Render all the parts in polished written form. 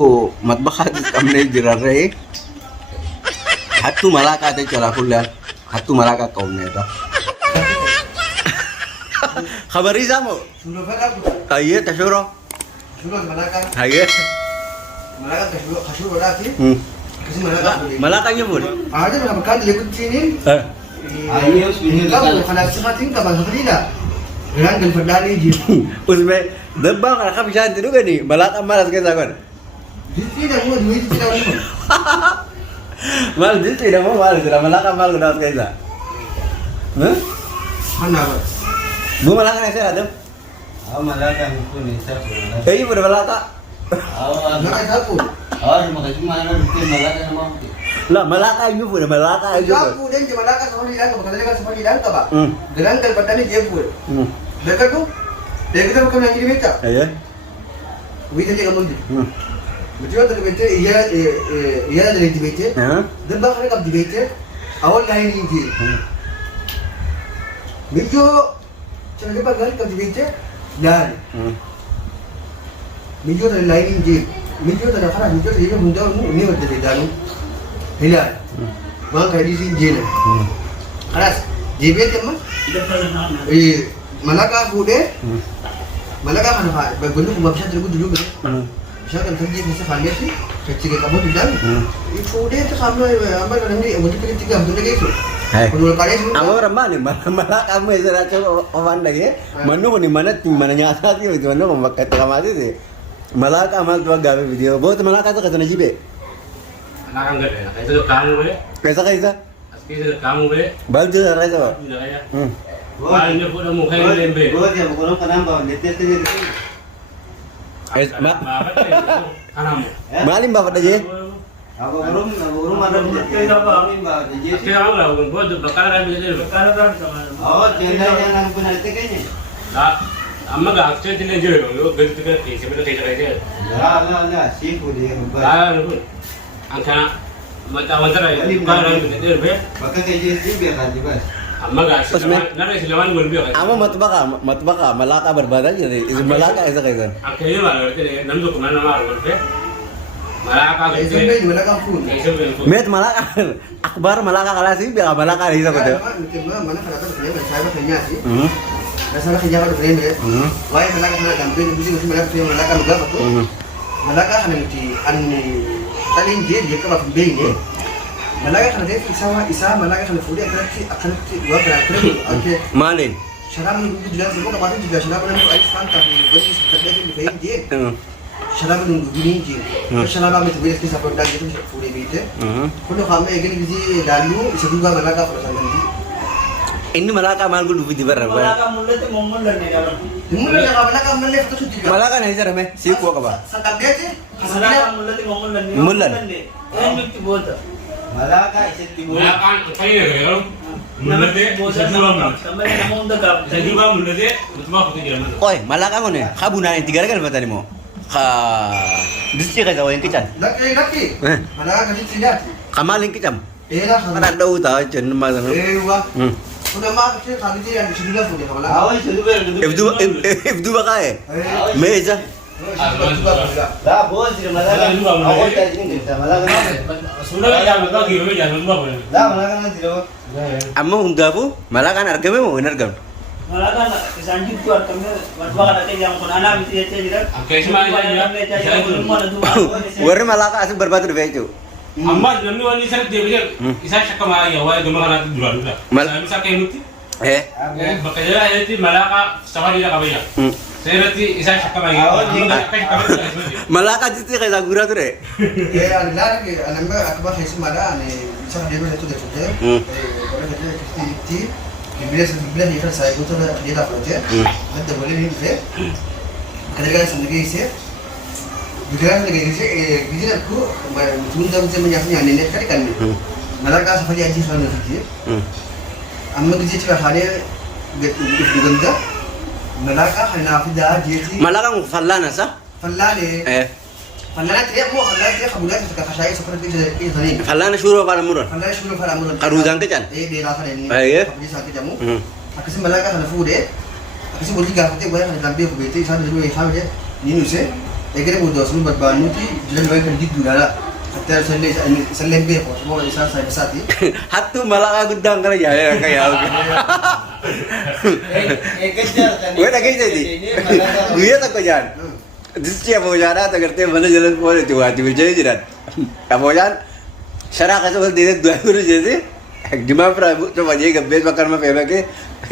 مطبخ हमने गिरा रहे हत्तू मला का ते चला कुल्ला हत्तू मला का कौन था खबरी जामो Sulo fala ku. आइए तशुरो Sulo malaka. आइए Malaka kashu wala ki. Kasi malaka. मला का ये बोल Ada na makan lekut sini. Ayos, Ini kamu kalau sematin ka bagay na. Ganang gan fadali ji. उसमें दब्बा का रखा बिचार तेरू का नहीं मला का मारस के जाकर Hindi na mo, hindi na mo. माल दिल तेरा मो मार तेरा मला का माल गुनाह कैसा हैं Hana ba. वो मला का ऐसे आदम आओ मला का हमको नहीं सब बोला कहीं पर मला का आओ Naka sapo. और मगर mana रुके मला का नाम ला मला का ये पूरे मला का ये Sapo din di malaka sa huli lang ka bakal ka sa huli lang ka ba. Hmm. Ganang gan fadali je bu. Dekat tu. Dekat tu kan ngi meta. आइए Wi tadi kamu di. Betul tak bete iya dari di bete. हाँ Dan bakal ka di bete. Awal lain ni. Video cakap apa kali ka di bete. Dan video dari lain ni. Video dari apa? Video dari bunda ni berada dalam. Hilal. Bang kali sini je. Keras. Di bete mah. Malaka bude. Malaka kan ha. Berbunyi kumabsha terus dulu kan. Bisa kan kerja bisa kalian sih. Kecil kamu di dalam. Itu dia tu kamu apa namanya? Untuk pergi tiga betul gitu. है Menurut kalian semua. Amo ramah nih, malah kamu itu racu ovan lagi. Manu ni mana nyata sih itu manu kata kamu aja sih. Malah kamu tuh gawe video, बहुत malah kata kata najibe. Anak enggak deh, kayak itu kamu be, कैसा कैसा? aski itu kamu be, बाल जो रहा है सब. tidak ya. Paling dia pun muka yang lembe. वो dia bukan kenapa bawa letes itu Kamu. Malim bapak aja. aku belum ada letes apa ini bawa jadi Aski kamu lah, buat bakaran ambil aja. oh channel yang aku punya letes kayaknya Nah, amma gak aksi itu aja loh, ganti ke kisi mana kisi aja. lah sifu dia Lah, lu, angka mata lah, bakaran ambil aja be. maka kayak jadi biar aja bas Amma gak aksi, nara Islaman gue lebih. Amo matbaka, malaka berbada jadi. Itu malaka कैसा कैसा? Angka ini malah berarti nanti kemana malah be. Malah kagak Isang sih. bejo wala kang phone. Met malaka, akbar malaka kalah sih, biar malaka itu kata. Mana kalau tak kena saya kena sih. Dasar kena kalau kena ya. Why malaka kena gampang bisa malaka kena malaka lugar betul. Malaka kena mesti ani talin dia ke apa bini. Malaka kena dia isa malaka kena full akan dua kena oke. Malin. Syarab ni juga semua kemarin juga syarab ni ais kan tapi bagi sekedar dia kayak dia. Syarab ni gini je. Syarab kami tu biasa support dah gitu full bite. Kalau kami egin gizi dalu isa juga malaka perasaan nanti. Ini malaka malku dubi di barang. mulut itu mau mulut nih kalau Mula na kabala ka man left to juga. Malaka nih sih rame, sih kuah kaba. Sa tablet eh. mulut itu mau mulut nih Mulan. yang itu bodoh malah kak isit timur Malah kan, kayak ya kalau mulut deh, saya juga mulut. sampai kamu udah gak Saya juga mulut deh, betul aku tidak mulut. Oi, malaka mo nih. Kabuna yang tiga kali batali mo. Ka, disi ka yang kican. Laki. Mana ka di sini. Kamaling kicam. Era Mana kana. ada utah jen mas. Wa. Udah mah ke kali dia yang sudah punya kabala. awal itu baru Ibdu bakae. Meja. lah bos di malah awal tadi ini kita malah Sudah ya, betul gitu ya, semua boleh. lah malah kan tidak Amma hundafu, malaka nargame mo, nargam. malah kan kesanjut keluar kami waktu ada yang pun anak itu ya tidak Oke, semuanya ya. Saya itu. Warna malaka asing berbatu di beju. Amma jangan wani sar dia biar isa shakka ma ya wai gama kana dulu dulu. Saya bisa kayak muti. Bakaya ya itu malaka safari dah kabaya. Saya nanti isa shakka ma ya. Malaka jiti kayak zagura tuh deh. Eh ada ke anamba akbar khisi mara ni sa dia itu dah sudah. Kalau kita kristi bila dia saya itu dia dah project. Nanti boleh ni deh. Kadang-kadang sendiri sih. Bukan lagi gizi aku tunda menyapnya nenek kali kan. Malaka safari aja soalnya sih. Amma gizi cakap hari itu ganda. Malaka hanya fida jadi. Malaka mo fallana sa? Fallane. Fallane dia mau fallane dia kabulan sekarang saya seperti itu tadi. Fallana shuro para murun. Fallane sudah pada mulut. Karuzang kecan. Dia rasa ini. Iya. Tapi sakit jamu. Aku sih malaka hanya fude. Aku sih boleh gak kita boleh hanya lambe kubeti sana dulu yang sama je. Ni nuse. Eegale booda osoo barbaannuti jireenya baay'ee kan jiddu ilaala. Hatta sallee beeku osoo isaa saayibasaati. Hattuu malaqaa guddaan kana yaa'ee akka yaa'u. Wai dhageessati guyyaa tokko jaan distii aboojaadhaa agartee mana jala oolatti waati bilchee jiran aboojaan sharaa keessa wal deetee du'aa jiru jeeti dimaa firaa cofa jee gabbees bakka nama fe'amee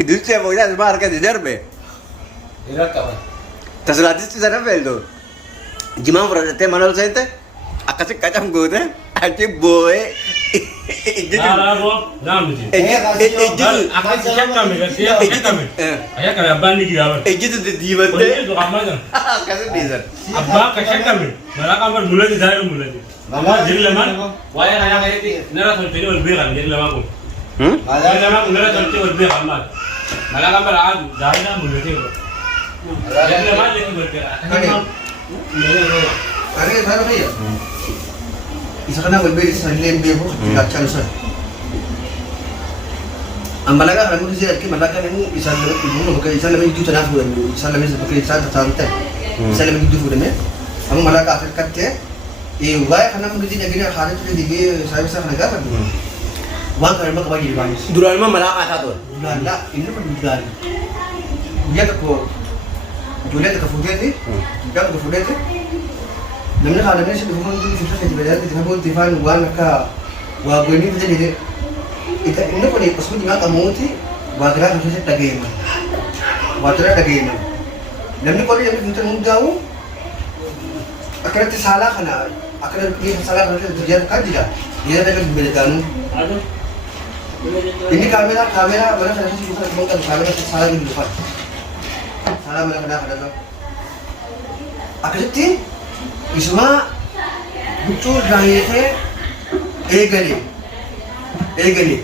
distii aboojaan ilmaa harkatti darbe tasilaa distii sana feeltu jimaa fudhattee mana ol seente akkasi qacam goote achi boo'ee ejjitu didiibattee akkasi dhiisan. Abbaa akka shakkame malaqaan bar mul'ate isaa mul'ate. Jiri lamaan waa'ee kanaa keessatti nara tolchanii wal beekan jiri lamaan kun. Jiri lamaan kun nara tolchee wal beekan maal. Malaqaan bar aadu daa'inaa mul'ate. Jiri lamaan leetti wal beekan. Karena saya ya. Isa kana wal beeku sallee beeku gachaa lusan. Ambalaga kan mesti ada malaga ini isa ibu bakal isa lebih jujur tanah bulan isa lebih seperti isa tersantai. Isa lebih jujur bulan ya. Kamu malaga akhir katnya. Wah karena mesti jadi hari itu jadi saya bisa negara kan. Wang kalau mau kembali bang. Duraan mah malaqaa satu. Duraan ini pun duraan. Dia tak ko. Julia tak kefudian ni. Dia tak kefudian ni. Namanya kalau ni sih bukan tu susah saja belajar. Kita pun tifan wan ka. Wah begini tu jadi. Ini pun ni pasal jangan kamu tu. Wah kerana susah tagay man. Wah kerana tagay man. Namanya kalau yang kita menggaul. Akhirnya salah kana. Akhirnya kita salah kana tu dia kan tidak. Dia tak berbeda. Ini kamera mana saya sih bisa ngomongkan kamera salah di depan. Salah mana kada tu. Akhirnya इसमें बुच्चू रहे थे एक गली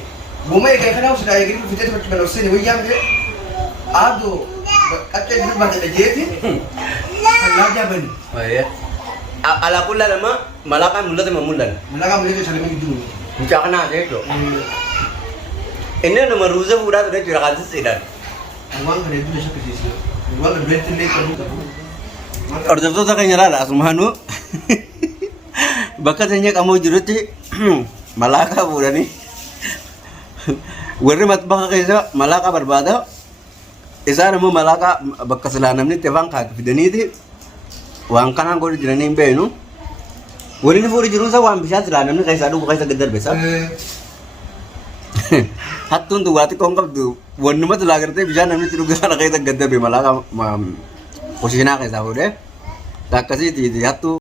वो मैं क्या करना उसका एक गली फिर तो मैंने उससे नहीं किया मुझे आप दो अच्छे दिन बाद लगे थे लाजा बनी Ala kullan nama malaqaan mul'ate mamulan. Malacca मुझे तो चले में किधर Mucaa kana jechuudha. Inni nama ruuza fuudhaa ture jira kaasas jedhan. उवां करे दूसरे शक्ति से उवां कर बेटे ले करूँ Hordoftoota keenya laala asumaanuu bakka teenya qamoo jirutti malaaqa fuudhanii warri matbaqa keessa malaaqa barbaada isaan immoo malaaqa bakka silaa namni itti afaan kaatu fidaniiti waan kanaan godhu jiranii hin beeknu warri inni fuudhi jiruusa waan bishaan silaa namni keessaa dhugu keessa gad darbe isaa hattuun duwwaa xiqqoon qabdu wannuma silaa gartee bishaan namni itti dhugu sana keessa gad darbe malaaqa Kusina kayak sahude, tak kasih di jatuh